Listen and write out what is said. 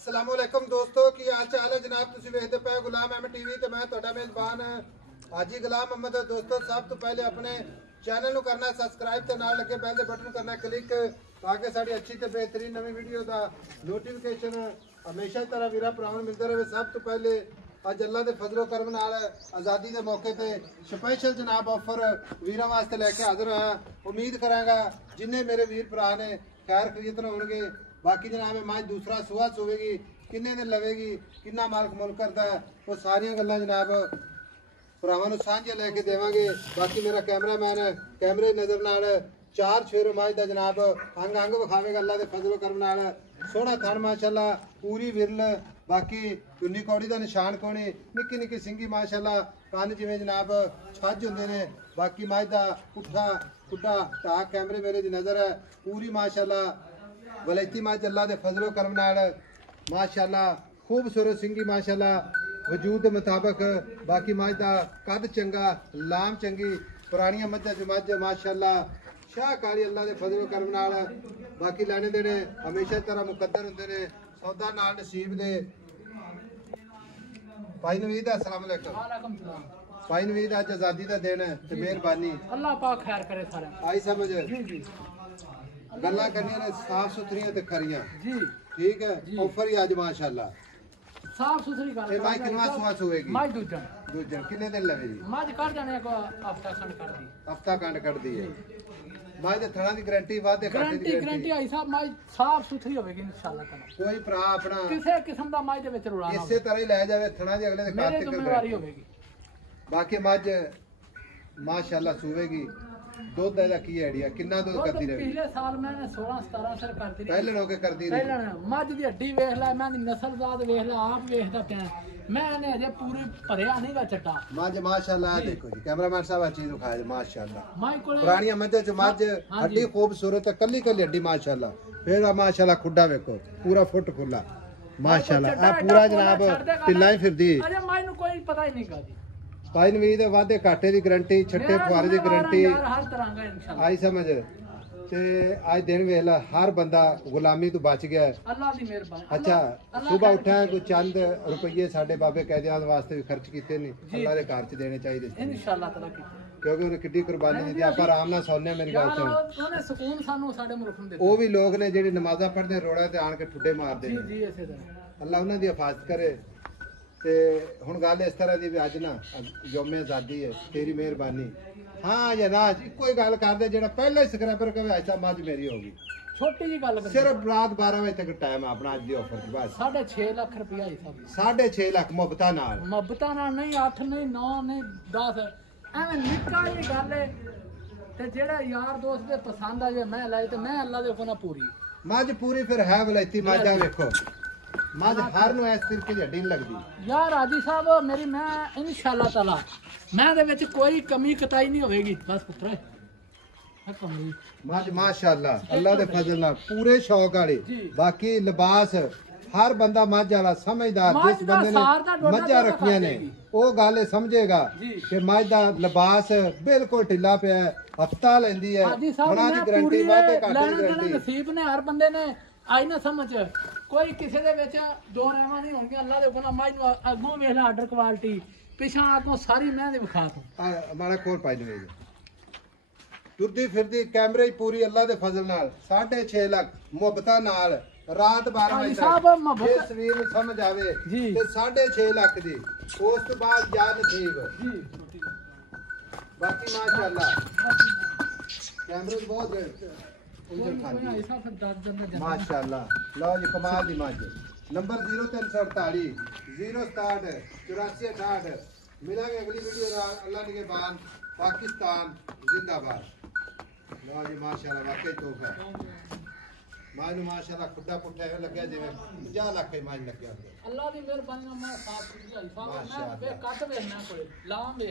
अस्सलामुअलैकुम दोस्तों की हाल चाल है जनाब। तुसीं वेखदे पे गुलाम अहमद टीवी ते मैं तुहाडा मेज़बान हाजी गुलाम अहमद। दोस्तों सब तो पहले अपने चैनल नूं करना सब्सक्राइब ते नाल लगे बैल दे बटन करना क्लिक ताकि साडी अच्छी ते बेहतरीन नवी वीडियो दा नोटिफिकेशन हमेशा तरह वीरा भरावां मिलदा रहे। सब तो पहले अज अल्लाह के फजलो करम नाल आज़ादी के मौके पर स्पैशल जनाब ऑफर वीर वास्ते लैके हाजिर हाँ। उम्मीद करांगा जिन्हें मेरे वीर भरा ने खैर खरीदन होंगे। बाकी जनाब मज दूसरा सुहा सुवेगी किन्ने दिन लवेगी किन्ना मालक मुल करता है वो सारिया गल्लां जनाब भरावां सांझे लैके देवांगे। बाकी मेरा कैमरामैन कैमरे नज़र नाल चार छेर मज का जनाब अंग अंग विखावेगा अल्लाह के फजलो करम नाल। सोहना थन माशाअल्लाह पूरी विरल बाकी चुन्नी कौड़ी का निशान कोनी निक्की निक्की सिंगी माशाअल्लाह कन जिवें जनाब छज होंदे ने। बाकी मज का पुट्ठा खुड्डा टाक कैमरे मेरे दी नज़र है पूरी माशाअल्लाह वलैती मज अल्लाह के फजलो करम नाल माशाअल्लाह खूबसूरत सिंगी माशाअल्लाह वजूद के मुताबिक। बाकी मज का कद चंगा लाम चंगी पुरानिया मझां च मझ माशाअल्लाह शाहकारी अल्लाह के फजलो करम नाल। बाकी लैने देने हमेशा तरह मुकद्दर होंदे ने सौदा नाल नसीब दे। भाई नवीद अस्सलाम वालेकुम। वालेकुम सलाम। भाई नवीद अज आज़ादी का दिन है ते मेहरबानी अल्लाह पाक खैर करे सारे आई समझ जी जी गल्लां करनियां ने साफ सुथरियां ते खरियां जी ठीक है। ऑफर ही अज माशाअल्लाह साफ सुथरी गल ते माई किनवा सुहा सुवेगी मज दूजन दूजन किन्ने दिन लवे जी मज कर जाने को हफ्ता खंड कर दी हफ्ता कंड कटदी है माई दे थणा दी गारंटी वादे घाटे दी गारंटी आई साहब मज साफ सुथरी होवेगी इंशाअल्लाह ताला। कोई भरा अपना किसी किस्म दा मज दे विच रुला ना इसे तरह ही ले जावे थणा दी अगले दे मेरी खाते जिम्मेवारी होवेगी। बाकी मज माशाअल्लाह सुवेगी। दुध दा की आइडिया किन्ना दुध करदी रही पिछले साल मैंने 16 17 सर करदी रही पहले लोके करदी रही पहले मज दी हड्डी वेख ले मैं नस्ल जात वेख ले आप वेखदा पिया मैंने अजे पूरी भरिया नहीं गा चट्टा मज माशाअल्लाह। देखो जी कैमरामैन साहब आ चीज दिखाए माशाअल्लाह माई कोले पुरानिया मझां च मज हड्डी खूबसूरत है कल्ली कल्ली हड्डी माशाअल्लाह। फिर माशाअल्लाह खुड्डा वेखो पूरा फुट खुला माशाअल्लाह आ पूरा जनाब ढिल्ला ही फिरदी अरे माई नु कोई पता ही नहीं गादी भाई नवीद वादे घाटे की गारंटी छट्टे फुआरे की गारंटी हर तरह का इंशाल्लाह आई समझ ते आज दिन वेला हर बंदा गुलामी तो बच गया है। अल्लाह दी मेहरबानी। अच्छा सुबह उठा कोई चंद रुपये साडे बाबे कैदियां वास्ते भी खर्च किए नहीं अल्लाह के घर च देने चाहिए इंशाल्लाह ताला की क्योंकि उन्हें किड्डी कुर्बानी दी आप आराम नाल सोने मेरी गल सुन उन्हें सुकून सानू साडे मुल्क नूं वो भी लोग ने जेडे नमाज़ां पढ़दे रोड़ा ते आन के ठुड्डे मारदे जी ने जी ऐसे तरह अल्लाह उन्हां दी हिफाजत करे। ते हुण गल इस तरह दी भी अज ना यौमे आज़ादी है तेरी मेहरबानी हाँ या ना इक्को ही गल करदे जेड़ा पहले स्क्रैपर कवे ऐसा मज मेरी होगी छोटी जी गल कर सिर्फ रात 12 बजे तक टाइम है अपना अज दी ऑफर च बस 6.5 लाख रुपया ही सब 6.5 लाख मुफ्ता नाल मुहब्बता ना नहीं 8 नहीं 9 नहीं 10 एवें निक्का जी गल है ते जेड़ा यार दोस्त दे पसंद आ जे मैं लाई ते मैं अल्लाह दे कोना पूरी मज पूरी फिर है वलैती मजा वेखो मज हर नु इस तरीके दी हड्डी नहीं लगदी यार हाजी साहब मेरी मैं इंशाल्लाह ताला मैं दे विच कोई कमी कताई नहीं होवेगी बस पुत्रा मज माशाअल्लाह अल्लाह दे फजल नाल पूरे शौक वाली। बाकी लिबास हर बंदा मज वाला समझदार जिस बंदे ने मझां रखियां ने वो गल समझेगा कि मज दा लिबास बिल्कुल ढिला पिया हफ्ता लेंदी है हुणां दी गारंटी वादे घाटे दी गारंटी नसीब ने हर बंदे ने आई ना समझ कोई किसी दे विच दो रहमा नहीं होंगे अल्लाह दे कोना मज नु अगों वेख ला आर्डर क्वालिटी पिछां अगों सारी मैं दे विखा तू हमारा कोल पाई नहीं तुरदी फिरदी कैमरे ही पूरी अल्लाह दे फजल नाल 6.5 लाख मुहब्बता नाल रात 12 बजे तक तस्वीर समझ आवे ते 6.5 लाख दी उस तो बाद या नसीब जी बाकी माशाअल्लाह कैमरे बहुत माशाअल्लाह लो जी कमाल दी मज नंबर 0348 067 8468 मिलेंगे अगली वीडियो अल्लाह के बाद पाकिस्तान जिंदाबाद। लो जी माशाअल्लाह वाकई तोहफा मां नु माशाअल्लाह खुदा पुट्ठा है लगे जिवें 50 लाख ही मां लगे अल्लाह दी मेहरबानी नाल मैं साफ सुथरी साहब मैं कट वेखना कोई लाम वे